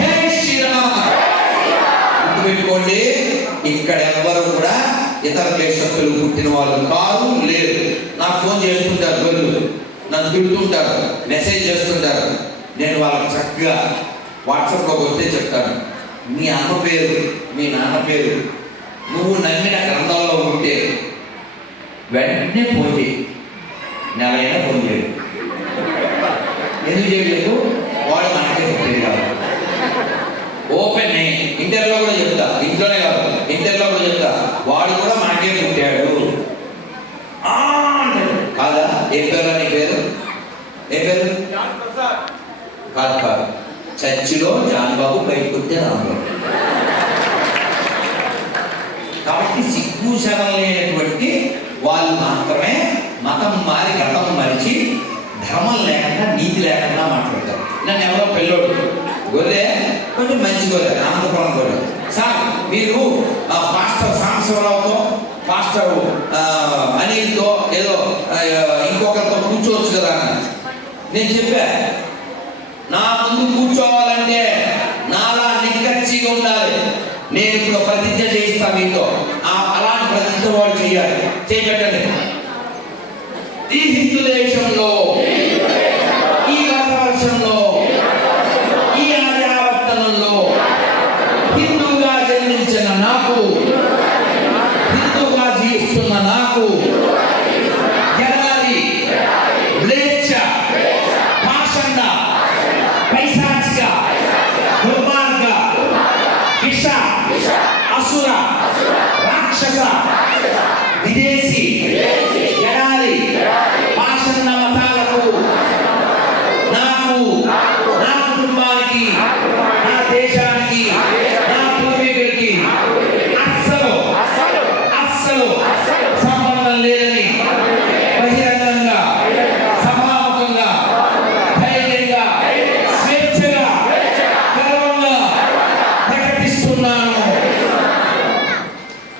జై శ్రీరామ్. గుర్తుపెట్టుకోండి, ఇక్కడ ఎవ్వరు కూడా ఇతర దేశస్తులు పుట్టిన వాళ్ళు కాదు, లేరు. నాకు ఫోన్ చేస్తుంటారు, గొల్లు నన్ను తిడుతుంటారు, మెసేజ్ చేస్తుంటారు. నేను వాళ్ళకి చక్కగా వాట్సాప్లో వస్తే చెప్తాను, మీ అమ్మ పేరు, మీ నాన్న పేరు నువ్వు నమ్మిన గ్రంథంలో ఉంటే వెంటనే ఫోన్ చేయి. నెలైనా ఫోన్ చేయడు. ఎందుకు చేయలేదు? వాడు మనకే చెప్పేది కాదు. ఓపెన్ ఇంటర్లో కూడా చెప్తా, ఇంట్లోనే కాదు ఇంటర్లో కూడా చెప్తా, వాడు కూడా మనకే పుట్టాడు కాదా? ఏ పేరు? నీ పేరు ఏ పేరు? కాదు కాదు, చర్చిలో జాన్ బాబు, బయటకు వస్తే రాంబాబు. కాబట్టి సిగ్గు శరం లేనటువంటి వాళ్ళు మాత్రమే మతం మారి గతం మరిచి ధర్మం లేకుండా నీతి లేకుండా మాట్లాడతారు. నన్ను ఎవరో పిల్లోడు గొర్రె, కొంచెం మంచి గొర్రె, అనంతపురం గొర్రె, సార్ మీరు పాస్టర్ సాంబశివరావుతో, పాస్టర్ అనిల్తో, ఏదో ఇంకొకరితో కూర్చోవచ్చు కదా అన్న. నేను చెప్పా, నా ముందు కూర్చోవాలంటే నాలా నిక్కచ్చిగా ఉండాలి. నేను ఇప్పుడు ప్రతిజ్ఞ చేయిస్తా మీతో, అలాంటి ప్రతిజ్ఞ వాడు చేయాలి. చేయబెట్టండి. ఈ హిందూ దేశంలో, ఈ భారతవర్షంలో, ఈ ఆర్యావర్తనంలో హిందూగా జన్మించిన నాకు, హిందూగా జీవిస్తున్న నాకు ఎడారి, మ్లేచ్ఛ, పాషండ, పైశాచిక, దుర్మార్గ, విష, అసుర, రాక్షస, విదేశీ, ఎడారి, పాషండ మతాలకు నాకు, నా కుటుంబానికి, నా దేశానికి, నా పూర్వీకులకి అస్సలు సంబంధం లేదని బహిరంగంగా, సభాముఖంగా, ధైర్యంగా, స్వేచ్ఛగా, గర్వంగా ప్రకటిస్తున్నాను.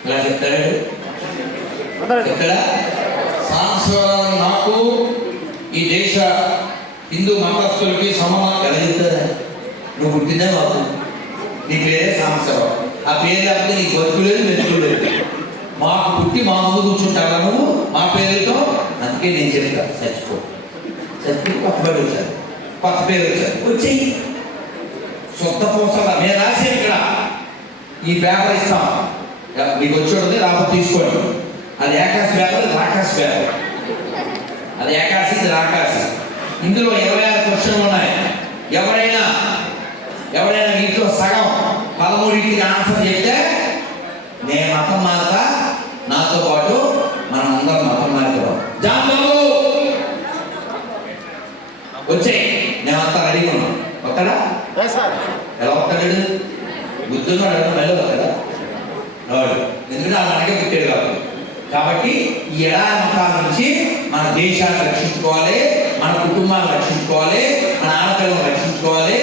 ఇలా చెప్తాడు ఇక్కడ సాంస్వరం. నాకు ఈ దేశ హిందూ మతస్థులకి సమానం కలిగిస్తుంది. నువ్వు పుట్టిందే బాబు, నీ పేరే సాంస్వరం. ఆ పేరు లేకపోతే నీకు బతుకులేదు, మెచ్చుకోలేదు. మాకు పుట్టి మా ముందు కూర్చుంటారా నువ్వు మా పేరుతో? అందుకే నేను చెప్తా, చచ్చిపోయి కొత్త పేరు వచ్చారు, కొత్త పేరు వచ్చారు, వచ్చేయి. సొంత పోసలా మేము రాసి ఇక్కడ ఈ పేపర్ ఇస్తాం, మీకు వచ్చి రాకపోతే తీసుకోండి. అది ఏకాశి పేపర్, రాకాశి పేపర్. అది ఏకాశి, ఇది రాకాశి. ఇందులో 26 క్వశ్చన్లు ఉన్నాయి. ఎవరైనా వీటిలో సగం 13కి ఆన్సర్ చెప్తే నేను మతం మారుతా, నాతో పాటు మనం అందరం మతం మారుతాం. జాన్ బాబు వచ్చాయి, నేను అంతా రెడీగా ఉన్నాను. వస్తాడా? ఎలా వస్తాడు? బుద్ధున్నాడు కదా, మళ్ళీ వస్తాడా? రాడు. ఎందుకంటే వాళ్ళు మనకే పుట్టాడు కాబట్టి ఈ ఎడారి మతాల నుంచి మన దేశాన్ని రక్షించుకోవాలి, మన కుటుంబాన్ని రక్షించుకోవాలి, మన ఆడపిల్లలను రక్షించుకోవాలి.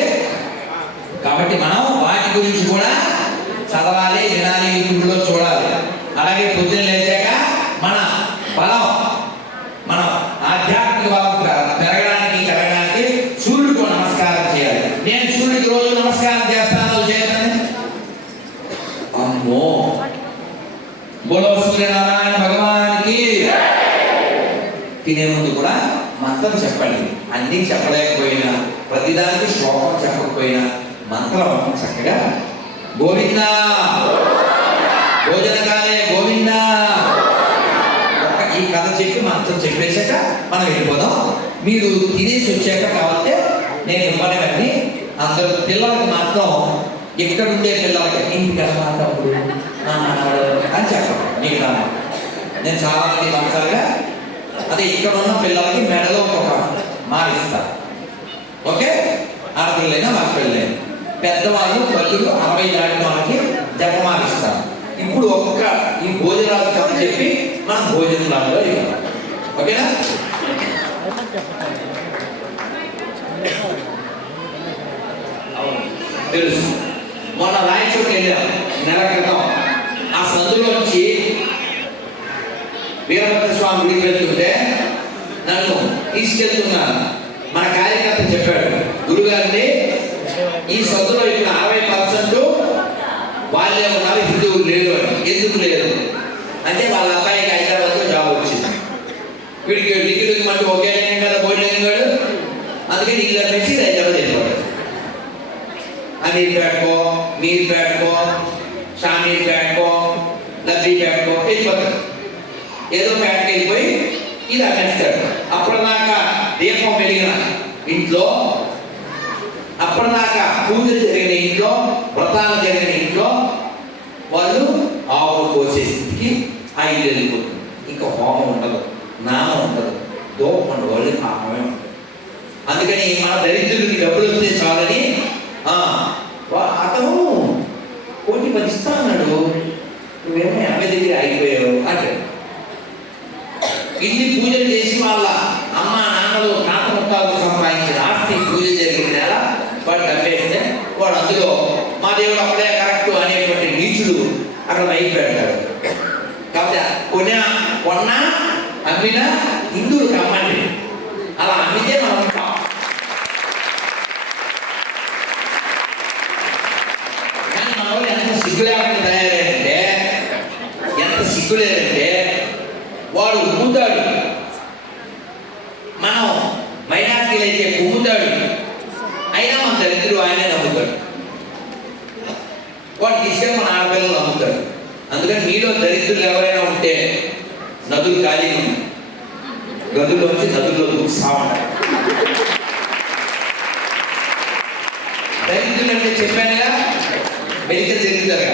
కాబట్టి మనం వాటి గురించి కూడా చదవాలి, వినాలి, యూట్యూబ్లో చూడాలి. అలాగే పొద్దున్న లేచాక మన బలం, మన ఆధ్యాత్మిక బలం పెరగడానికి సూర్యుడికి నమస్కారం చేయాలి. నేను సూర్యుడికి రోజు నమస్కారం చేస్తాను, చేయను. అమ్మో, బోలో సూర్యనారాయణ భగవానికి. తినే ముందు కూడా మంత్రం చెప్పండి. అన్నీ చెప్పలేకపోయినా, ప్రతిదానికి శ్లోకం చెప్పకపోయినా మంత్రం చక్కగా గోవిందా, భోజనకాలే గోవిందా, ఈ కథ చెప్పి మంత్రం చెప్పేశాక మనం వెళ్ళిపోదాం. మీరు తినేసి వచ్చాక కావాలంటే నేను ఇవ్వలేదని అందరూ పిల్లలకి మాత్రం, ఇక్కడ ఉండే పిల్లలకి ఇంటికి వెళ్ళినప్పుడు అని చెప్పండి. మీకు నేను చాలా మంది మంచాలుగా అదే ఇక్కడ ఉన్న పిల్లలకి మెడలో ఒక మారిస్తాను. ఓకే, ఆడపిల్లైనా మా పిల్లలైనా, పెద్దవాళ్ళు ప్రజలు 60 దాటిన వాళ్ళకి జపమాలిస్తాను. ఇప్పుడు ఒక్క ఈ భోజనాలు కథ చెప్పి మనం భోజనాల్లో ఇవ్వాలి. ఓకేనా? తెలుసు, మొన్న రాయచోటి వెళ్ళాం నెల క్రితం. ఆ సందులో వచ్చి వీరభద్ర స్వామి గుడికి వెళ్తుంటే నన్ను తీసుకెళ్తున్నాను. మన కార్యకర్త చెప్పాడు, గురుగారిని ఈ సద్దులో ఇప్పుడు 60% వాళ్ళే ఉన్నారు, హిందువులు లేరు అని. ఎందుకు లేరు అంటే వాళ్ళ అబ్బాయికి హైదరాబాద్లో జాబ్ వచ్చింది, వీడికి డిగ్రీకి మళ్ళీ ఒకే లైన్ కదా పోయినాడు, అందుకని ఇల్లు అమ్మేసి హైదరాబాద్ వెళ్ళిపోతాడు. అమీర్పేటకో, మీర్పేటకో, షామీర్పేటకో, లబ్బీపేటకో వెళ్ళిపోతాడు. ఏదో పేటకి వెళ్ళిపోయి ఇది అమ్మేస్తాడు. అప్పటిదాకా దీపం వెలిగిన ఇంట్లో, అప్పటిదాకా పూజలు జరిగిన ఇంట్లో, వ్రతాలు జరిగిన ఇంట్లో వాళ్ళు ఆవులు కోసే స్థితికి ఆ ఇల్లు వెళ్ళిపోతుంది. ఇంకా హోమం ఉండదు, నామం ఉండదు, దూపం ఉండదు, వాళ్ళు పాపమే ఉండదు. అందుకని మన దరిద్రుడికి డబ్బులు వస్తే చాలని అతను 1,10,000 ఇస్తా అన్నాడు, నువ్వేమో 50 దగ్గర అయిపోయావు అంటే ఇన్ని పూజలు చేసి వాళ్ళ అమ్మ నాన్నలు తాత ముత్తాలు సంపాదించిన ఆస్తి పూజలు జరిగిన నెల వాడు డబ్బేస్తే వాడు అందులో మా దేవుడు అప్పుడే కరెక్ట్ అనేటువంటి నీచుడు అక్కడ మైకి పెడతాడు. కాబట్టి కొన్నా అమ్మినా హిందువులకు అమ్మండి, అలా అమ్మితే మనం ఉంటాం. కానీ మన వాళ్ళు ఎంత సిగ్గులేకుండా తయారంటే, ఎంత సిగ్గులేదంటే వాడు ఉమ్ముతాడు, మనం మైనార్టీలు అయితే కుమ్ముతాడు, అయినా మన దరిద్రుడు ఆయనే నమ్ముతాడు. వాడు తీసుకెళ్ళి మన ఆడపిల్లలు నమ్ముతాడు. అందుకని మీలో దరిద్రులు ఎవరైనా ఉంటే నదులు ఖాళీ ఉంది, గదుల్లో వచ్చి నదుల్లో దూకుతామంటారు. దరిద్రులు అంటే చెప్పానుగా, మెడికల్ దరిద్రులు కదా,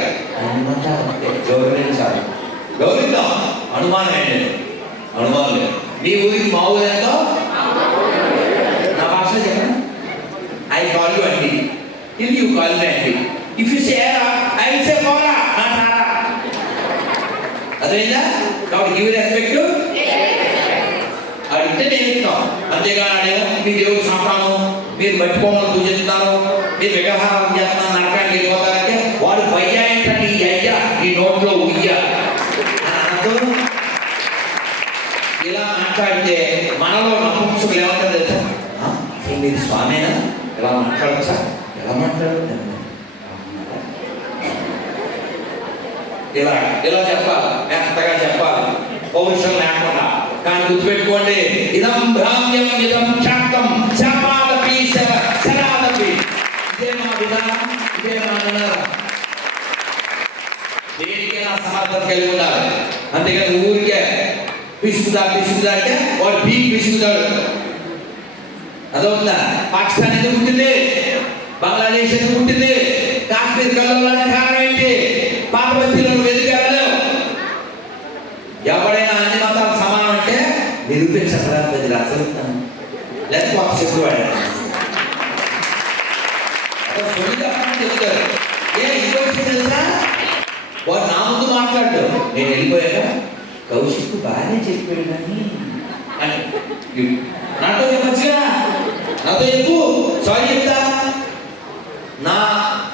గౌరవించాలి, గౌరవిద్దాం, అనుమానం ఏంటండి, అనుమానం లేదు. మీ ఊరికి మా ఊరు ఎంతో నా భాషలో చెప్పండి. ఐ కాల్ యూ అండి, ఇల్ యూ కాల్ మీ అండి, if you say I say పోరా అదేనా. కాబట్టి గివ్ రెస్పెక్ట్, అడిగితే నేను ఇస్తాను. అంతేగాని మీ దేవుడు సంతానం, మీరు మట్టిపోమని పూజిస్తున్నారు, మీరు విగ్రహారం చేస్తున్నారు, నరకానికి వెళ్ళిపోతారంటే వాడు పయ్యా ఏంటంటే ఈ అయ్యా ఈ నోట్లో ఉయ్యా ఇలా మాట్లాడితే మనలో నపుంసకులు ఏమంటారు తెలుసా, మీరు స్వామేనా, ఎలా మాట్లాడచ్చా, ఎలా మాట్లాడుతుంది, ఇలా ఇలా చెప్పాలి, మెత్తగా చెప్పాలి, పౌరుషం లేకుండా. కానీ గుర్తుపెట్టుకోండి, ఇదం భ్రామ్యం ఇదం ఖ్యాతం శాపాదపి శరాదపి, ఇదే మా విధానం, ఇదే మా నినాదం. దేనికైనా సమర్థత కలిగి ఉండాలి. అంతేగాని ఊరికే పిసుకుదా అంటే వాడు పిసుకుతాడు. అదవుతుందా? పాకిస్తాన్ ఎందుకు పుట్టింది, బంగ్లాదేశ్ ఎందుకు పుట్టింది, కాశ్మీర్ కళ్ళలోనే కారణం ఏంటి, పాత బస్తీలను వెతికారలేవు. ఎవడైనా అన్ని మతాలు సమానం అంటే నిరూపించగలరు, అసలు లేకపోతే ఒక చెప్పుడు వాడారు చెప్తారు. ఇంకోటి తెలుసా, వాడు నా ముందు మాట్లాడు, నేను వెళ్ళిపోయాక కౌశిక్ బాగానే చెప్పాడు కానీ అని నాతో చెప్పచ్చుగా, నాతో చెప్పు, సారీ చెప్తా. నా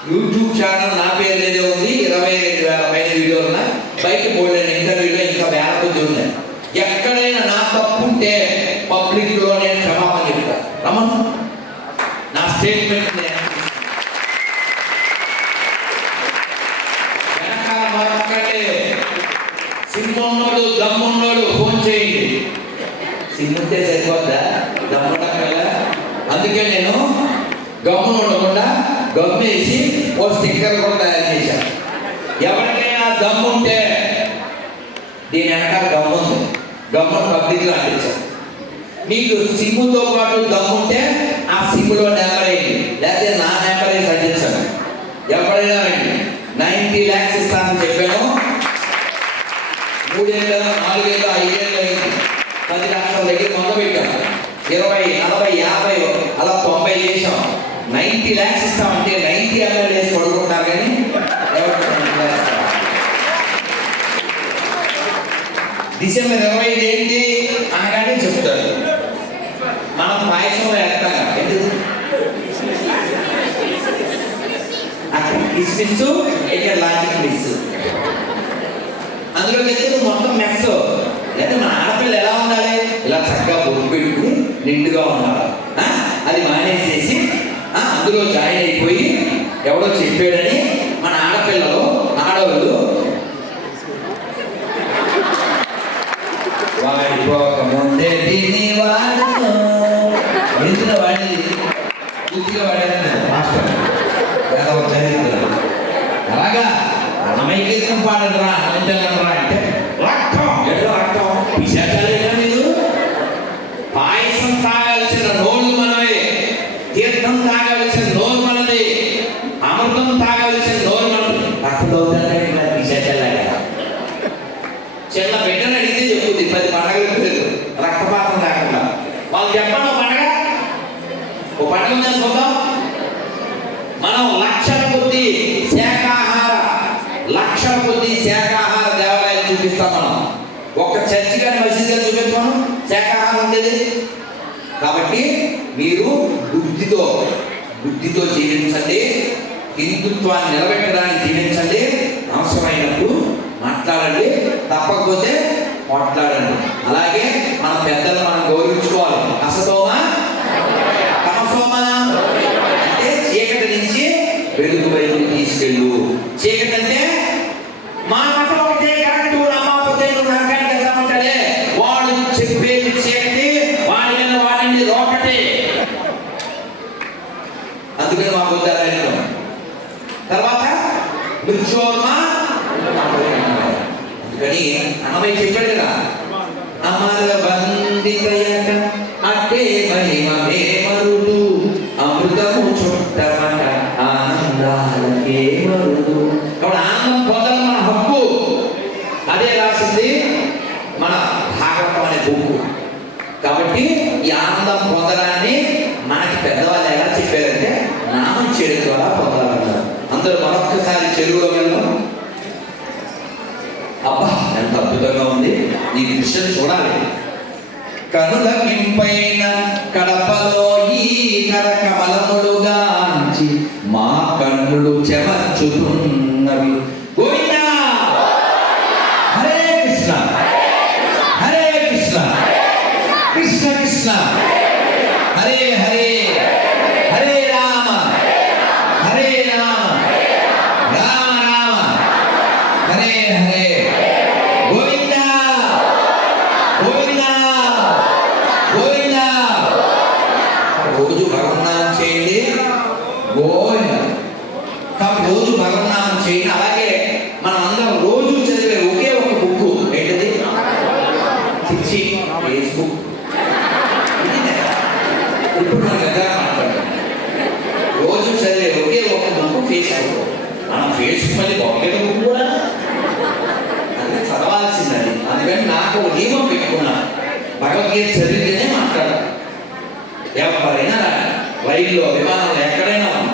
యూట్యూబ్ ఛానల్ నా పేరు ఏదో ఉంది, 22,000 పైన వీడియోలు ఉన్నాయి, బయట పోలేని ఇంటర్వ్యూలో ఇంకా వేల కొద్ది ఉన్నాయి. ఎక్కడైనా నా తప్పు ఉంటే పబ్లిక్ లో నేను క్షమాపణ చెప్తా, రమ్మను నా స్టేట్మెంట్. సింహన్నోడు దమ్మున్నోడు ఫోన్ చేయండి, సింహంతే సరిపోద్దా, దమ్ముండగా. అందుకే నేను గమ్మును ఉండకుండా గమ్మేసి ఓ స్టిక్కర్ కూడా తయారు చేశాను. ఎవరికైనా దమ్ముంటే, దీని వెనకాల గమ్ముంది, గమ్మును పబ్లిక్లో అందించాను. మీకు సిమ్ముతో పాటు దమ్ముంటే ఆ సిమ్ములో నెంబర్ అయ్యింది, లేకపోతే నా నెంబర్ వేసి అందించాను. ఎవరైనా రండి, 90 lakhs ఇస్తానని చెప్పాను. 3 ఏళ్ళు 4 ఏళ్ళు 5 ఏళ్ళు అయింది, 10 లక్షల దగ్గర మొదలు పెట్టాం. 20, 40, 50 అలా 90 చేసాం. 90 lakhs ఇస్తామంటే 90 ఎమ్మెల్యేస్ పడుకుంటారు కానీ డిసెంబర్ 25 ఏంటి అనగానే చెప్తారు. మనం పాయసంలో వేస్తాం ఎందుకు, అక్కడ కిస్మిస్, ఇక్కడ లాజిక్ మిస్, అందులోకి అయితే నువ్వు మొత్తం మెస్. లేదా మన ఆడపిల్ల ఎలా ఉండాలి, ఇలా చక్కగా బొట్టు పెట్టుకుని నిండుగా ఉండాలి. అది మానేసేసి అందులో అందులో జాయిన్ అయిపోయి ఎవడో చెప్పాడని మన ఆడపిల్లలు ఆడవాళ్ళు వాడిపోకముందే దీన్ని వాడను ఎందులో వాడేది బుద్ధిగా వాడేది మాస్టర్ చరిత్ర అలాగా అన్నమయ్యకీర్తనం పాడరా అనంతరా అంటే రక్తం ఎడో రక్తం విశేషాలేనా మీరు పాయసం తాగాల్సిన నోళ్ళు మనమే, తీర్థం తాగాల్సిన నోరు మనది, అమృతం తాగాల్సిన నోరు మనది. రక్తం విశేషాలే చిన్న బిడ్డను అడిగితే చెప్పుద్ది 10 పండగలు రక్తపాతం లేకుండా. వాళ్ళు చెప్పండి ఓ పండుగ ఉందని చూద్దాం. మనం లక్షల కొద్ది శాఖాహార దేవాలయాలు చూపిస్తాం. మనం ఒక్క చర్చి కానీ మసీద్ కానీ చూపిస్తాం శాఖాహారం ఉండేది. కాబట్టి మీరు బుద్ధితో జీవించండి, హిందుత్వాన్ని నిలబెట్టడానికి జీవించండి, అవసరమైనప్పుడు మాట్లాడండి, తప్పకపోతే మాట్లాడండి. అలాగే మన పెద్దలు మనం గౌరవించుకోవాలి. అసతోమా తమసోమా అంటే చీకటి నుంచి వెలుగు వైపు తీసుకెళ్ళు. చీకటి అంటే మా మతం ఒకటే కరెక్ట్, నమ్మకపోతే నువ్వు నరకానికి వెళ్తామంటాడే వాడు చెప్పేది చీకటి, వాడి మీద వాడండి ఒకటే. అందుకని మా బుద్ధాలయం తర్వాత మృత్యోర్మా. అందుకని అన్నమయ్య చెప్పాడు కదా, అమర బందితయక అట్టే మహిమే మరుడు అమృతము చుట్టమట ఆనందాలకే మరుడు. కాబట్టి ఆనందం పొందడం మన హక్కు. అదే రాసింది మన భాగవతం అనే బుక్. కాబట్టి ఈ ఆనందం పొందడాన్ని మనకి పెద్దవాళ్ళు ఎలా చెప్పారంటే నామం చేయడం ద్వారా పొందాలన్నారు. అందరూ మరొక్కసారి చెరువులో వెళ్ళడం. అబ్బా ఎంత అద్భుతంగా ఉంది, ఈ దృశ్యం చూడాలి. కనుల కింపైన కడపలో ఈ కరకమలములుగాంచి మా కన్నులు చెమర్చుతున్నవి. గోవిందా హరే కృష్ణ హరే కృష్ణ కృష్ణ కృష్ణ హరే హరే హరే రామ హరే రామ రామ రామ హరే హరే. గోవిందా గోవిందా గోవిందా. రోజు భగవన్నామం చేయండి. గోవిందా కాబట్టి రోజు భగవన్నామం చేయండి. అలాగే మనం అందరం రోజు చదివే ఒకే ఒక బుక్ ఏంటిది? చిచ్చి ఫేస్బుక్. ఇప్పుడు మనం ఎక్కడ మాట్లాడతాం? రోజు చదివే ఒకే ఒక బుక్ ఫేస్బుక్. మనం ఫేస్బుక్ మళ్ళీ ఒకే బుక్ కూడా అంటే చదవాల్సిందని. అందుకని నాకు ఒక నియమం పెట్టుకున్నా, భగవద్గీత చదివితేనే మాట్లాడాలి. ఎవరైనా రైల్లో విమానంలో ఎక్కడైనా ఉన్నా,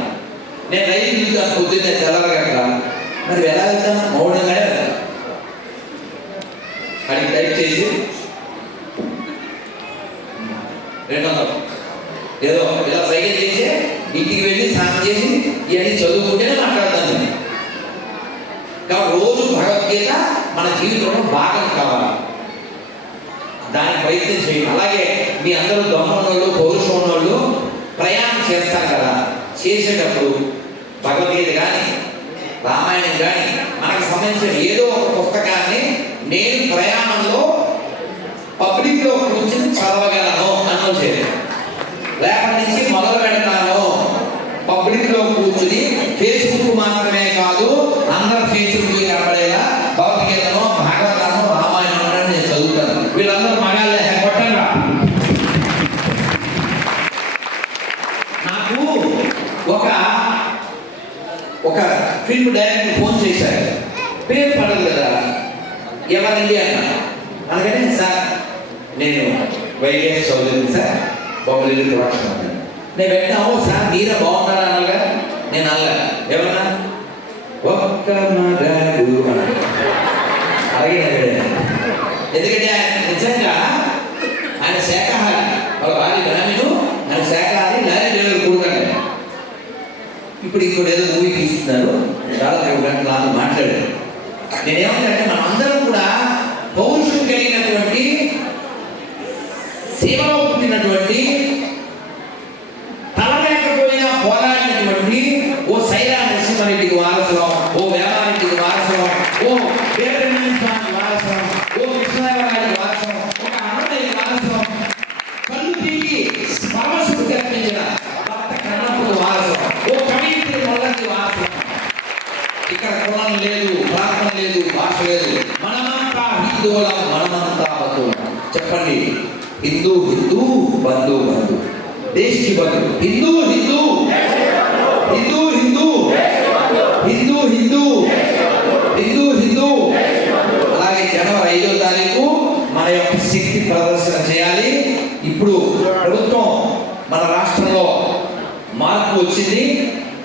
నేను రైలు దిగుతాను పొద్దున్నే తెల్లరగట్ల, మరి ఎలా వెళ్తాను? మౌనంగానే వెళ్తాను. అది టైప్ చేసి 200 ఏదో ఇలా సైకిల్ చేసి ఇంటికి వెళ్ళి స్నానం చేసి ఇవన్నీ చదువుకుంటేనే మాట్లాడతాను. కాబట్టి రోజు భగవద్గీత మన జీవితంలో భాగం కావాలి, దానికి ప్రయత్నం చేయండి. అలాగే మీ అందరూ దొంగోళ్ళు పౌరుషం ఉన్నోళ్ళు ప్రయాణం చేస్తారు కదా, చేసేటప్పుడు భగవద్గీత కానీ రామాయణం కానీ మనకు సంబంధించిన ఏదో ఒక పుస్తకాన్ని నేను ప్రయాణంలో పబ్లిక్లో కూర్చొని చదవగలను అన్నో చేయాలి. రేపటి నుంచి మొదలు పెడతాను పబ్లిక్లో కూర్చుని, ఫేస్బుక్ మాత్రమే కాదు అందరు ఫేస్బుక్ కనబడేలా భగవద్గీతను భాగవతాను రామాయణం నేను చదువుతాను. వీళ్ళందరూ మగాళ్ళే కొట్టంగా. నాకు ఒక ఫిల్మ్ డైరెక్టర్ ఫోన్ చేశారు, పేరు పడదు కదా, ఎవరండి అన్న. అందుకని సార్ నేను వైఎస్ చౌదరి సార్ బొమ్మలు ప్రొడక్షన్ అన్నాను. నేను పెట్టాము సార్ మీరే బాగున్నారా అన్నగా. నేను అలా ఏమన్నా ఒక్క మగాడు అన్నాడు. అలాగే ఎందుకంటే ఆయన నిజంగా ఆయన శాఖాహారి, వాళ్ళ భార్య గ్రామీణు, ఆయన శాఖాహారి, లారీ డ్రైవర్ కూడుకండి. ఇప్పుడు ఇంకోటి ఏదో మూవీ తీస్తున్నారు, దాదాపు 1 గంట నాతో మాట్లాడారు. నేనేమంటే మనందరం కూడా పౌరుషం కలిగినటువంటి, సేవలో పుట్టినటువంటి, తల లేకపోయినా పోరాడినటువంటి మనది వారసత్వం. ఇక్కడ కులం లేదు, ప్రాంతం లేదు, భాష లేదు. మనమంతా హిందువులం, మనమంతా బంధువులం. చెప్పండి, హిందూ హిందూ, బంధు బంధు, దేశ్ కి బంధు. హిందూ హిందూ, హిందూ హిందూ, హిందూ హిందూ, హిందూ హిందూ. అలాగే జనవరి 5వ తారీఖు మన యొక్క శక్తి ప్రదర్శన చేయాలి. ఇప్పుడు ప్రభుత్వం మన రాష్ట్రంలో మార్పు వచ్చింది.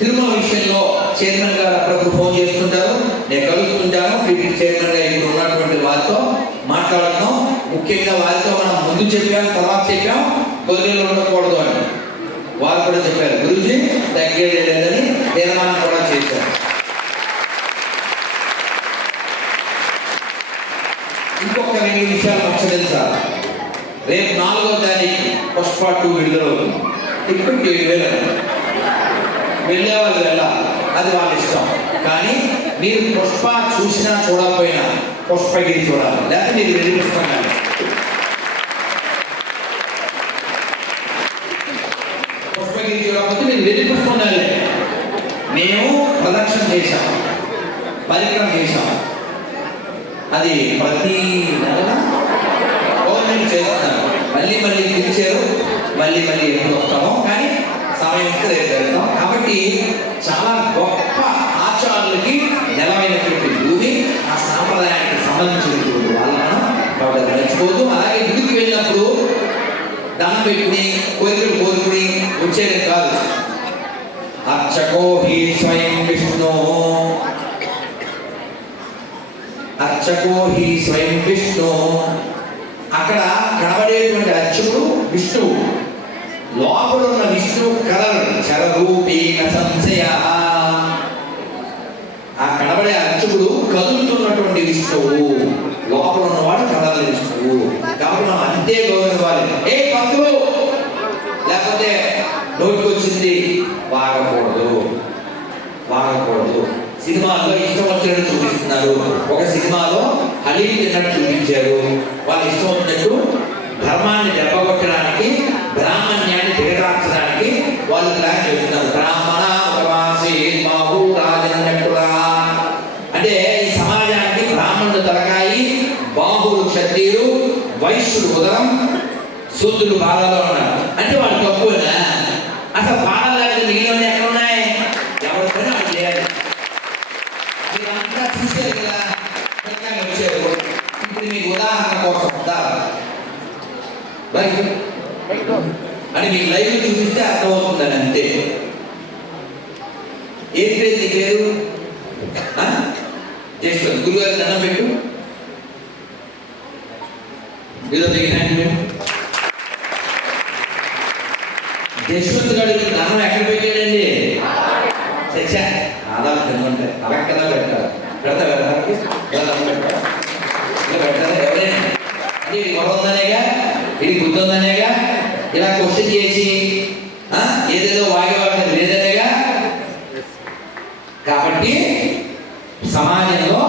తిరుమల విషయంలో చైర్మన్ గారు అప్పుడప్పుడు ఫోన్ చేస్తుంటారు, నేను కలుస్తుంటాను. టీటీడీ చైర్మన్ గా ఇప్పుడు ఉన్నటువంటి వారితో మాట్లాడతాం. ముఖ్యంగా వారితో మనం ముందు చెప్పాం, తర్వాత చెప్పాం, గొర్రెలు ఉండకూడదు అని వారు కూడా చెప్పారు. గురుజీ తగ్గేది లేదని తీర్మానం కూడా చేశారు. ఇంకొక 2 విషయాలు పరిశీలించాలి. రేపు 4వ తారీఖు పుష్ప 2 విడుదలవుతుంది. టికెట్ 7,000. వెళ్ళే వాళ్ళు వెళ్ళాలి, అది వాళ్ళ ఇష్టం. కానీ మీరు పుష్ప చూసినా చూడకపోయినా పుష్పగిరి చూడాలి, లేకపోతే మీరు వెళ్ళి పుష్పం. పుష్పగిరి చూడకపోతే మీరు వెళ్ళి పుష్పం. మేము ప్రదక్షిణ చేశాం, పరిక్రమ చేశాం. అది ప్రతి నెల గవర్నమెంట్ చేస్తున్నారు. మళ్ళీ పిలిచారు, మళ్ళీ ఎప్పుడు వస్తామో, కానీ సమయం రేపు వెళ్తాం. కాబట్టి చాలా గొప్ప ఆచారాలకి నెలవైనటువంటి భూమి, ఆ సాంప్రదాయానికి సంబంధించినటువంటి వాళ్ళను కాబట్టి నడుచుకోవద్దు. అలాగే ఇంటికి వెళ్ళినప్పుడు దండం పెట్టుకుని కోరికలు కోరుకుని వచ్చేది కాదు. అర్చకో హి స్వయం విష్ణు, అర్చకో హి స్వయం విష్ణు. అక్కడ కనబడేటువంటి అర్చకుడు విష్ణువు, లోపల ఉన్న విష్ణువు కలరు చరరూపేణ సంశయ. ఆ కనబడే అర్చకుడు కదులుతున్నటువంటి విష్ణువు, లోపల ఉన్నవాడు కదలని విష్ణువు. కాబట్టి మనం అంతే గౌరవించాలి. ఏ భక్తులు లేకపోతే నోటికొచ్చింది వాగకూడదు. సినిమాల్లో ఇష్టం వచ్చినట్టు చూపిస్తున్నారు. ఒక సినిమాలో హలీం తిన్నట్టు చూపించారు. వాళ్ళు ఇష్టం వచ్చినట్టు ధర్మాన్ని దెబ్బకొట్టడానికి, బ్రాహ్మణ్యాన్ని దిగదార్చడానికి వాళ్ళు ప్లాన్ చేస్తున్నారు. బ్రాహ్మణ ఉపవాసి బాహు రాజన్నట్టురా అంటే ఈ సమాజానికి బ్రాహ్మణుడు తలకాయి, బాహుడు క్షత్రియుడు, వైశ్యుడు ఉదరం, శూద్రుడు బాధలో ఉన్నారు. అంటే వాడు తక్కువనా? అసలు బాధలు లేకపోతే మిగిలిన ఎక్కడ ఉన్నాయి? ఎవరి పని వాళ్ళు చేయాలి. మీరంతా చూసారు కదా, వచ్చారు. ఇప్పుడు మీకు ఉదాహరణ కోసం అని మీకు లైవ్ చూపిస్తే అర్థమవుతుందని అంతే. ఏం పేరు నీ పేరు? జస్వంత్. గురుగారు దండం పెట్టు. జస్వంత్ గారికి దండం ఎక్కడ పెట్టాడండి? చచ్చా ఆదాలు తినమంటారు, అలా కదా పెట్టాలి. పెడతా పెట్టాలి ఎవరైనా ఇది గొడవ ఉందనేగా, ఇది బుద్ధి ఉందనేగా, ఇలా క్వశ్చన్ చేసి ఏదేదో వాగేవాళ్ళని లేదనేగా. కాబట్టి సమాజంలో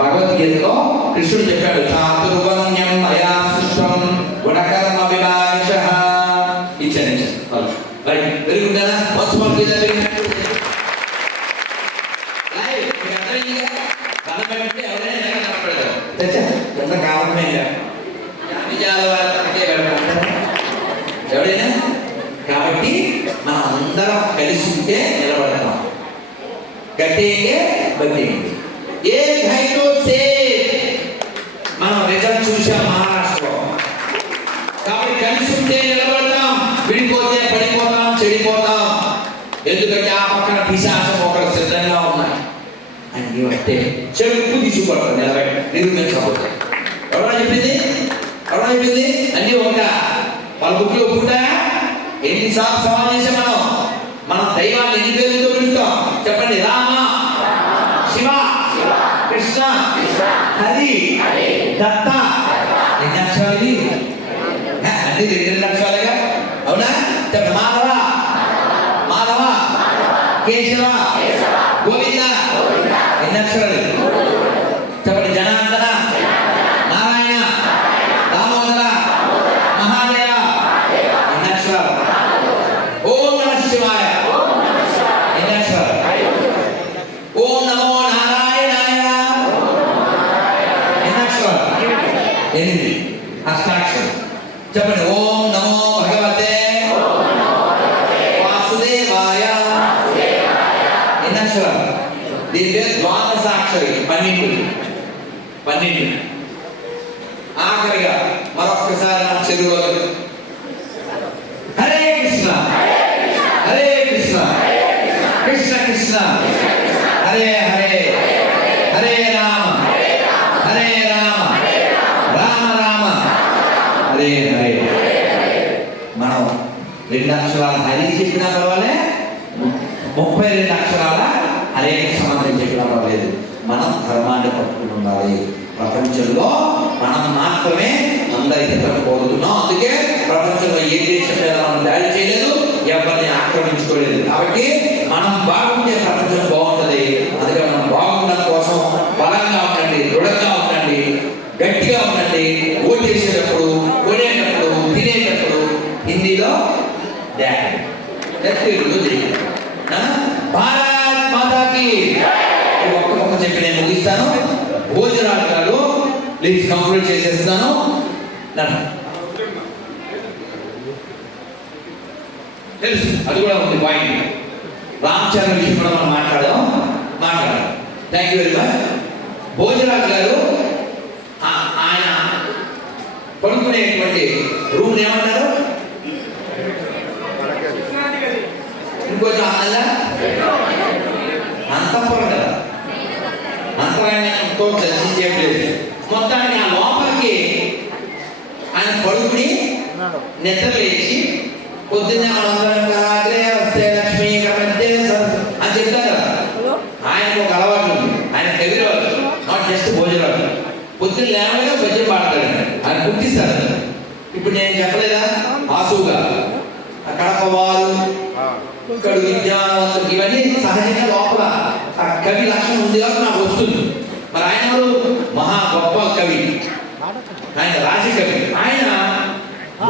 భగవద్గీతలో కృష్ణుడు చెప్పాడు, చాతుర్వర్ణ్యం మయా సృష్టం గుణకర్మ విభాషః. ఇచ్చాను వెరీ గుడ్ కదా. మొత్తం ఎవరైనా కనపడతారు. ఎంత కారణమే ఎవడైనా. కాబట్టి మనం అందరం కలిసి ఉంటే నిలబడతాం. గట్టేంగే బతికేంగే. ఏ ఘైతో సే మనం రిజల్ట్ చూసాం మహారాష్ట్రలో. కాబట్టి కలిసి ఉంటే నిలబడతాం, విడిపోతే పడిపోతాం, చెడిపోతాం. ఎందుకంటే ఆ పక్కన పిశాచం ఒకరు సిద్ధంగా ఉన్నాయి అని అంటే చెడుపు తీసుకుపడతాం. నిరూపించబోతాం. ఎవరైనా చెప్పింది అన్నీ ఒక వాళ్ళ బుక్లో ఒప్పుకుంటాయా? ఎన్నిసార్లు సవాల్ చేసాం మనం దైవాన్ని ఎన్ని పేర్లతో పిలుస్తాం చెప్పండి? రామ, శివ, కృష్ణ, హరి, దత్త. ఎన్ని అక్షరాలు? అన్ని 2 అక్షరాలుగా. అవునా? చెప్పండి. మాధవ, కేశవ, గోవింద. ఎన్ని అక్షరాలు? చెప్పండి. జనార్దన, నారాయణ, దామోదర, మహాదేవ. ఎన్ని అక్షరాలు? ఓం నమః శివాయ. ఎన్ని అక్షరాలు? నమో నారాయణాయ. ఎన్ని అక్షరాలు? 8 అష్టాక్షరం. చెప్పండి. ఓం నమో భగవతే వాసుదేవాయ. ఎన్ని అక్షరాలు? దీని పేరు ద్వాదశాక్షరి. 12. ఆఖరిగా మరొక్కసారి నా చెరువులో హరే కృష్ణ హరే కృష్ణ కృష్ణ కృష్ణ హరే హరే హరే రామ హరే రామ రామ రామ హరే హరే. మనం 2 అక్షరాల హరి చెప్పినా పర్వాలే, 32 అక్షరాల హరే కృష్ణ మంత్రం చెప్పినా పర్వాలేదు. మనం ధర్మాన్ని పట్టుకుని ఉండాలి. ప్రపంచంలో మనం మాత్రమే అందరి హితం కోరుతున్నాం. అందుకే ప్రపంచంలో ఏ దేశం మీద మనం దాడి చేయలేదు, ఎవరిని ఆక్రమించుకోలేదు. కాబట్టి మనం బాగుంటే ప్రపంచం బాగుంటుంది. అందుకే మనం బాగుండడం కోసం బలంగా ఉండండి, దృఢంగా ఉండండి, గట్టిగా ఉండండి. ఓటు చేసేటప్పుడు, కొనేటప్పుడు, తినేటప్పుడు హిందీలో భారత్ మాతాకి ఒక్క చెప్పి నేను ముగిస్తాను. భోజనాలు గారు ప్లీజ్ కంప్లీట్ చేసేస్తాను. తెలుసు, అది కూడా ఉంది పాయింట్. రామ్ చరణ్ విషయం కూడా మనం మాట్లాడదాం. Thank you very much. భోజనాలు గారు ఆయన పడుకునేటువంటి రూమ్ ఏమంటారు? ఇంకొంచెం అంతఃపురం కదా, అంతరాయంతో చర్చించేయలేదు. మొత్తానికి ఆ లోపలికి ఆయన పడుకుని నిద్ర లేచి పొద్దున్నే వస్తే లక్ష్మి అని చెప్తారు. ఆయనకు ఒక అలవాటు ఉంది. ఆయన కవిరాలు, నాట్ జస్ట్ భోజనాలు. పొద్దున్న లేవగా భజన పాడతాడు, ఆయన గుర్తిస్తారు. ఇప్పుడు నేను చెప్పలేదా ఆసుగా కడప వారు ఇక్కడ విద్యావంతులు ఇవన్నీ సహజంగా లోపల కవి లక్షణం ఉంది కాబట్టి నాకు వస్తుంది. మరి ఆయన మహా గొప్ప కవి, ఆయన రాజకవి. ఆయన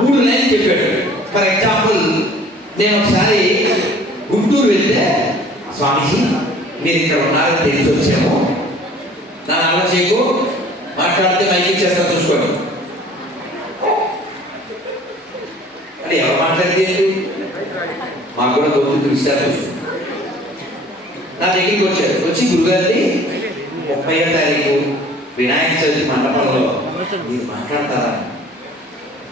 3 లైన్లు చెప్పాడు. ఫర్ ఎగ్జాంపుల్, నేను ఒకసారి గుంటూరు వెళ్తే, స్వామీజీ మీరు ఇక్కడ ఉన్నారని తెలిసి వచ్చాము, నన్ను అలా చేయకు, మాట్లాడితే మైకి ఇచ్చేస్తా చూసుకోండి అంటే ఎవరు మాట్లాడితే మాకు కూడా గొప్ప విషయాలు నా దగ్గరికి వచ్చారు. వచ్చి గురుగారిని 30వ తారీఖు వినాయక చవితి మండపంలో మీరు మాట్లాడతారా?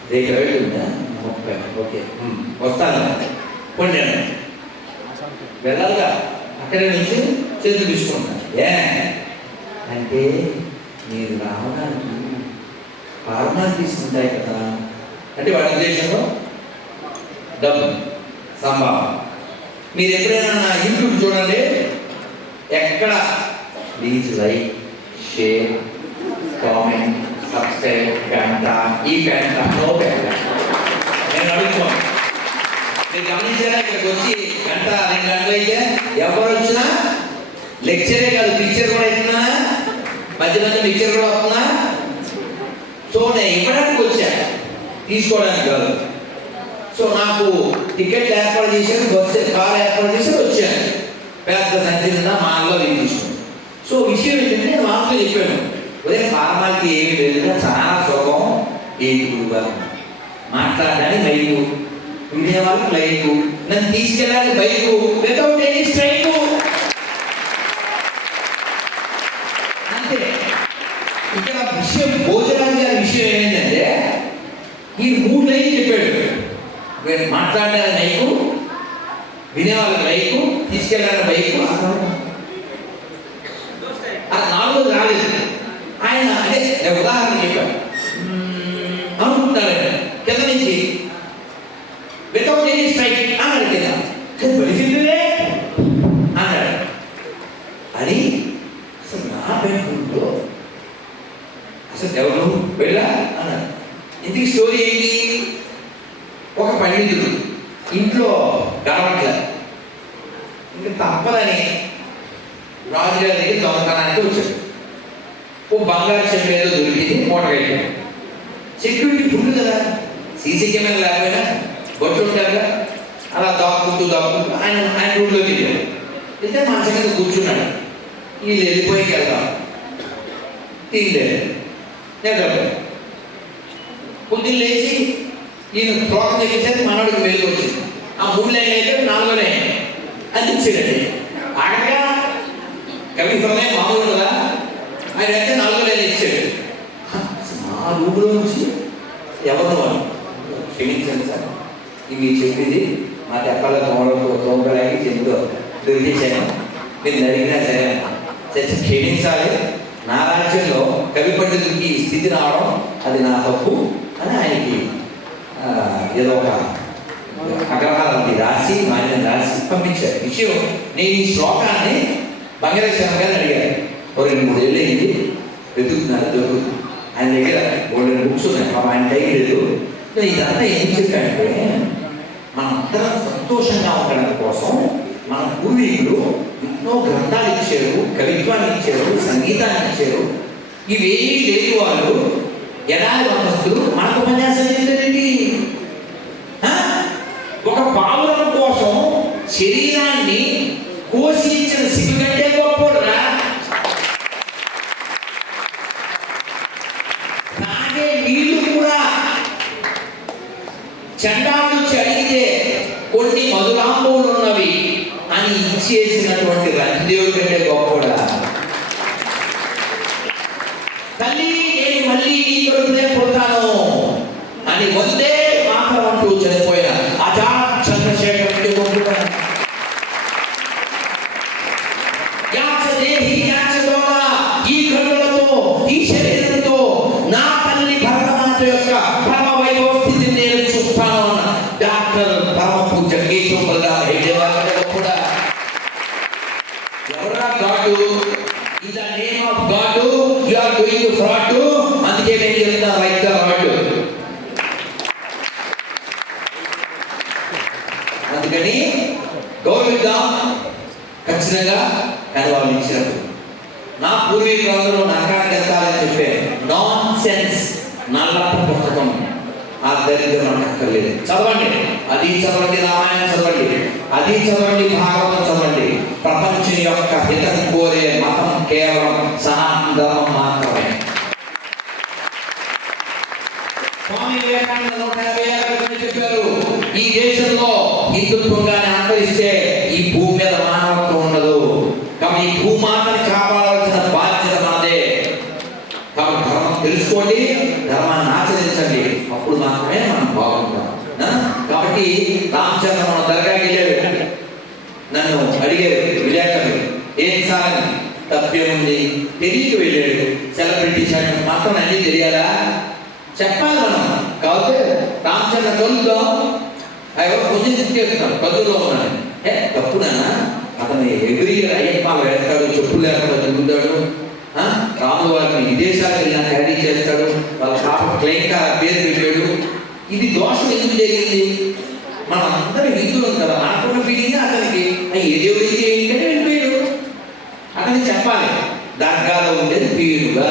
రేపు 30. ఓకే వస్తాను. కొన్ని నేను వెళ్ళాలిగా, అక్కడే నుంచి చేతులు తీసుకుంటాను. అంటే మీరు రావడానికి కారణాలు తీసుకుంటాయి కదా అంటే వాడి ఉద్దేశంలో డబ్బు సంభావన. మీరు ఎప్పుడైనా నా యూట్యూబ్ చూడండి, ఎక్కడ please like, share, comment, subscribe, గంట, ఈ గంట, నో గంట. నేను అడుగుతాను, మీరు గమనించారా? ఇక్కడికి వచ్చి గంట 2 గంటలు అయితే ఎవరు వచ్చినా లెక్చరే కాదు, పిక్చర్ కూడా ఇస్తున్నా, మధ్య పిక్చర్ కూడా వస్తున్నా. సో నేను ఇవ్వడానికి వచ్చా, తీసుకోవడానికి కాదు. సో నాకు టికెట్ ఏర్పాటు చేశాను, బస్సు కార్ ఏర్పాటు చేసి వచ్చాను. పెద్ద సంఖ్య మా అల్లో తీసుకున్నాను. సో విషయం ఏంటంటే నేను మాటలు చెప్పాను, ఒరే ఫార్మాలిటీ ఏమీ లేదు, చాలా సులభం. ఏంటి గురుగా మాట్లాడడానికి బైకు, వినేవాళ్ళకి లైకు, నన్ను తీసుకెళ్ళడానికి బైకు, వితౌట్ ఎనీ స్ట్రైకు. అంతే. ఇక్కడ విషయం భోజనాలు గారి విషయం ఏంటంటే ఈ 3 లైన్లు చెప్పాడు. మాట్లాడడానికి బైకు, వినేవాళ్ళకి బైకు, తీసుకెళ్ళడానికి బైకు. అది 4 రాలేదు. ఆయన అదే ఉదాహరణ చెప్పాడు అనుకుంటారు కింద నుంచి వితౌట్ ఎనీ స్ట్రైక్ అన్నాడు. కింద పడిచిందే అన్నాడు. అది అసలు నా బెడ్రూమ్లో అసలు ఎవరు వెళ్ళా అన్నాడు. ఇంటికి స్టోరీ ఏంటి? ఒక పండితుడు ఇంట్లో గడవట్లేదు, ఇంకా తప్పదని రాజుగారి దగ్గర దొంగతనానికి వచ్చాడు. ఓ బంగారు చెంబు ఏదో దొరికింది, మూటగలిగాడు. సెక్యూరిటీ ఫుల్ కదా, సీసీ కెమెరా లేకపోయినా బొట్టు ఉంటారుగా, అలా దాక్కుంటూ ఆయన రూమ్లోకి వెళ్ళాడు. వెళ్తే మంచం మీద కూర్చున్నాడు. వీళ్ళు వెళ్ళిపోయి వెళ్తాం తీయలేదు నిద్రపోయి పొద్దున్న లేచి ఈయన శ్లోకం చెప్పేసరికి మనవాడికి వెలుగు వచ్చింది. ఆ 3 లైన్లు అయితే 4వ లైన్ అది ఇచ్చాడండి. ఆడగా కవి హృదయం మామూలు కదా, ఆయన అయితే 4వ లైన్ ఇచ్చాడు. ఆ రూపులో నుంచి ఎవరు వాళ్ళు క్షమించండి సార్, మీరు చెప్పింది మా తెప్పాల తోమడానికి చెబుతూ దొరికేసాను, మీరు అడిగినా సరే చచ్చి క్షమించాలి, నా రాజ్యంలో కవి పండితుడికి ఈ స్థితి రావడం అది నా తప్పు అని ఆయనకి ఏదో ఒక అగ్రహారాన్ని రాసి ఆయన రాసి పంపించారు. విషయం నేను ఈ శ్లోకాన్ని బంగారేశ్వరం గారిని అడిగాను. 2-3 ఏళ్ళు అయింది వెతుకుతున్నారు, దొరుకుతుంది. ఆయన దగ్గర 2 బుక్స్ ఉన్నాయి, ఆయన టైం లేదు. ఇదంతా ఏం చెప్పాడంటే మనందరం సంతోషంగా ఉండడం కోసం మన పూర్వీకులు ఎన్నో గ్రంథాలు ఇచ్చారు, కవిత్వాన్ని ఇచ్చారు, సంగీతాన్ని ఇచ్చారు. ఇవేమీ లేని వాళ్ళు ఎడారి వంశస్థులు మనకు ఉపన్యాసం ఏంటండి? ఒక పావురం కోసం శరీరాన్ని కోసి ఇచ్చిన శివి కంటే గొప్పరా? తాగే నీళ్లు కూడా చండాలు అడిగితే కొన్ని మధురాంబులు ఉన్నవి అని ఇచ్చేసినటువంటి రంగదేవుడి కంటే గొప్పడా? తల్లి నేను మళ్ళీ నీ కొడుకునే పుడతాను అని వందే మాత్రం అంటూ చనిపోయిన ఆజాద్ చంద్రశేఖర్ కంటే గొప్పడా? ఈ కన్నులతో ఈ శరీరంతో నా తల్లి భరతమాత యొక్క పరమ వైభవ స్థితిని నేను చూస్తాను అన్న డాక్టర్ పరమ పూజ్య కేశవ కూడా ఎవరా గాడు? In the name of god you are doing fraud. అందుకే నేను చెప్తున్నా రైట్ ద రాడ్. అందుకని గౌరవిద్దాం ఖచ్చితంగా. కానీ వాళ్ళు ఇచ్చినప్పుడు నా పూర్వీకులందరూ నరకానికి వెళ్తారని చెప్పే నాన్ సెన్స్ నల్లప్ప పుస్తకం ఆ దరిద్రం మనకు అక్కర్లేదు. చదవండి, అది చదవండి, రామాయణం చదవండి, అది చదవండి, భాగవతం చదవండి. ప్రపంచం యొక్క హితం కోరే మతం కేవలం సనాతన ధర్మం మాత్రమే. స్వామి వివేకానంద 150 ఏళ్ల క్రితం చెప్పారు, ఈ దేశంలో హిందుత్వంగానే అంతరిస్తే ఈ భూమి మీద మానవత్వం ఉండదు. కాబట్టి ఈ భూమాతని కాపాడాల్సిన బాధ్యత మనదే. కాబట్టి ధర్మం తెలుసుకోండి, ధర్మాన్ని ఆచరించండి, అప్పుడు మాత్రమే మనం బాగుంటాం. కాబట్టి రామచంద్ర మన దర్గాకి వెళ్ళాడు, నన్ను అడిగారు విలేకరులు, ఏం సార్ తప్పేముంది? తెలియక వెళ్ళాడు, సెలబ్రిటీ మాత్రం అన్నీ తెలియాలా? చెప్పాలి మనం. కాబట్టి రామచంద్ర కలుద్దాం, ఎవరు పొజిషన్ చేస్తున్నాడు, కదులో ఉన్నాడు. తప్పునా? అతను ఎవ్రీ ఇయర్ అయ్యప్పాలు వేస్తాడు, చెప్పులు లేకుండా తిరుగుతాడు, రాముల వారిని విదేశాలకు వెళ్ళినా క్యారీ చేస్తాడు, వాళ్ళ పాప క్లైంకా పేరు పెట్టాడు. ఇది దోషం ఎందుకు జరిగింది? మనం అందరూ హిందువులం కదా, మనకున్న ఫీలింగ్ అతనికి ఏ దేవుడికి ఏంటంటే వెళ్ళిపోయాడు. అతనికి చెప్పాలి, దర్గాలో ఉండేది పీరుగా.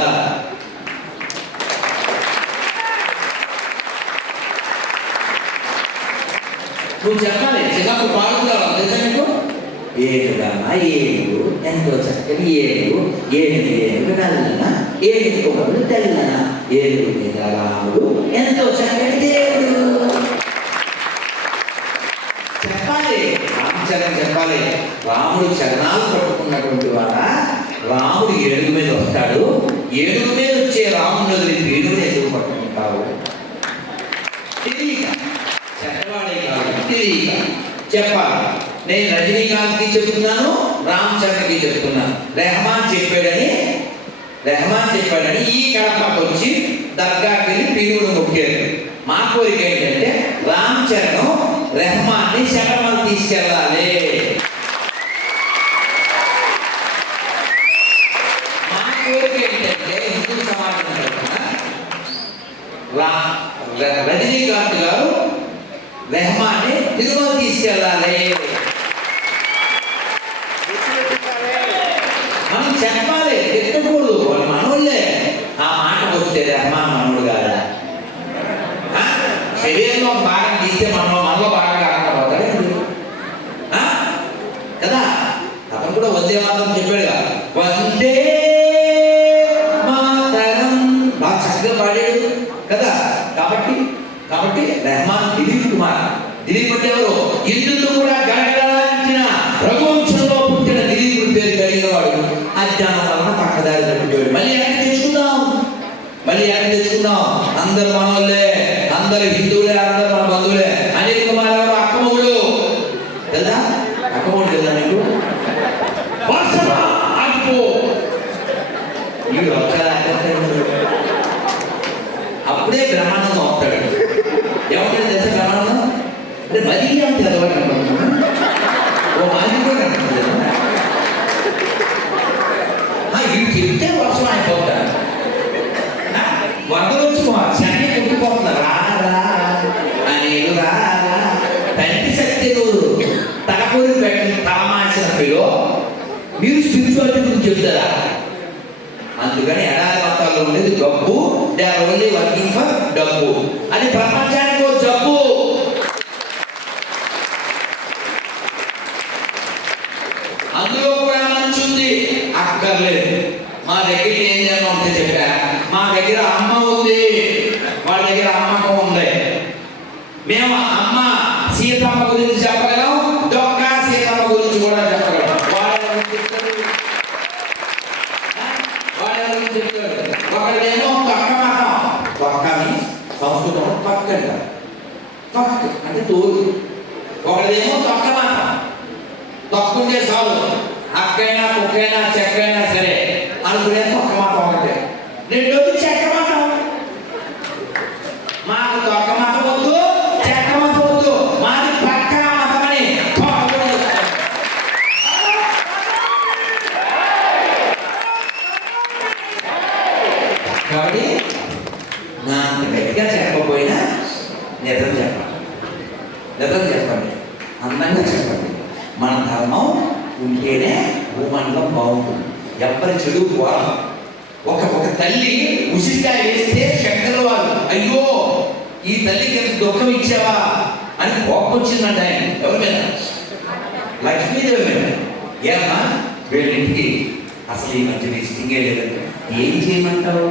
నువ్వు చెప్పాలి, చిన్నప్పుడు పాడుకుంటావు తెలుసా నీకు? ఏడుగామా ఏడు, ఎంతో చక్కని ఏడు, ఏడు ఏడు నల్లన, ఏడు కొమ్మలు తెల్లన, ఏడు మీద రాముడు ఎంతో చక్కని దేవుడు. చెప్పాలి, రామచరణ్ చెప్పాలి. రాముడు చరణాలు పట్టుకున్నటువంటి వాడ, రాముడు ఏడుగు మీద వస్తాడు, ఏడుగు మీద వచ్చే రాముడు ఏడుగుని ఎందుకు పట్టుకుంటావు? తెలియక చెప్పవాడే కాదు, తెలియక చెప్పాలి. నేను రజనీకాంత్కి చెప్తున్నాను, రామ్ చరణ్కి చెప్తున్నాను. రెహమాన్ చెప్పాడని ఈ కడపకు వచ్చి దర్గాకి వెళ్ళి పీరును మొక్కారు. మా కోరిక ఏంటంటే రామ్ చరణ్ రెహమాన్ని శబరిమల తీసుకెళ్ళాలి. మా కోరిక ఏంటంటే హిందూ సమాజం రజనీకాంత్ గారు రెహమాన్ని తిరుమల తీసుకెళ్ళాలి. మనం చెప్పాలి, ఎత్తకూడదు. వాళ్ళు మనోళ్ళే. ఆ మాట వస్తే రెహమాన్ మనోడు కాదా? శరీరంలో భాగం తీస్తే మనలో బాగా కాకపోతాడు కదా. అతను అతను కూడా వందే మాతరం చెప్పాడుగా, వందే మాతరం బాగా చక్కగా పాడాడు కదా. కాబట్టి రెహమాన్ దిలీప్ కుమార్. దిలీప్ అంటే ఎవరు? ఇందులో కూడా గడగడాంచిన రఘువంశంలో పుట్టిన దిలీప్ పేరు కలిగిన వాడు. అజ్ఞానం వలన పక్కదారి తప్పిపోయాడు. మళ్ళీ ఎక్కడ తెచ్చుకుందాం? అందరు మనోళ్ళే, అందరు హిందువులే, అందరు మన బంధువులే. అనిల్ కుమార్ ఎవరు? అక్కమవుడు కదా. అక్కమవుడు కదా నీకు? అప్పుడే బ్రహ్మానందం అవుతాడు. ఎవరైనా తెలిసే బ్రహ్మానందం అంటే మరీ అంటే అలవాటు అనుకుంటున్నాను. ఓ మాది కూడా ఇవి చెప్తే వర్షం అయిపోతాడు. వరదలు వచ్చి చెన్నై కొట్టుకుపోతున్నారు. రా తండ్రి శక్తులు తలపూరి పెట్టి తలమాసిన పిలో మీరు స్పిరిచువాలిటీ గురించి చెప్తారా? అందుకని ఎడారి మతాల్లో ఉండేది డబ్బు. They are only working for డబ్బు. అది ప్రపంచానికి ఒక జబ్బు. అందులో కూడా మంచి ఉంది. అక్కర్లేదు. మా దగ్గర ఏం చేయాలంటే చెప్పా, మా దగ్గర అమ్మ ఉంది, వాళ్ళ దగ్గర అమ్మకం ఉంది. మేము అమ్మ సీతమ్మ గురించి చెప్పగలం, డొక్కా సీతమ్మ గురించి కూడా చెప్పగలం. ఒకడేమో తొక్క మాత్రం, తొక్కని సంస్కృతం తొక్కంట, తొక్క అంటే తోడు. ఒకడేమో తొక్క మాత్రం, తొక్కుంటే చాలు, అక్కైనా కుక్కైనా చెక్కైనా సరే అనుకునే తొక్క మాత్రం ఒకటే. రెండోది చెక్క మాత్రం. మాకు తొక్క మాత్రం వద్దు, చెక్క మాత్రం వద్దు, మాది పక్క మాత్రమని కాబట్టి నా గట్టిగా చెప్పకపోయినా నిజం చెప్పండి, అందంగా చెప్పండి. మన ధర్మం ఉంటేనే భూమండలం బాగుంటుంది. ఎవ్వరి చెడు పోరం. ఒక తల్లి ఉసిరికాయ వేస్తే శంకరుల వారు అయ్యో ఈ తల్లికి ఎంత దుఃఖం ఇచ్చావా అని కోపం వచ్చిందంట ఆయన. ఎవరి మీద? లక్ష్మీదేవి మీద. ఏమ్మా వీళ్ళింటికి అసలు ఈ మధ్య విజిటింగే లేదంటే ఏం చేయమంటావు?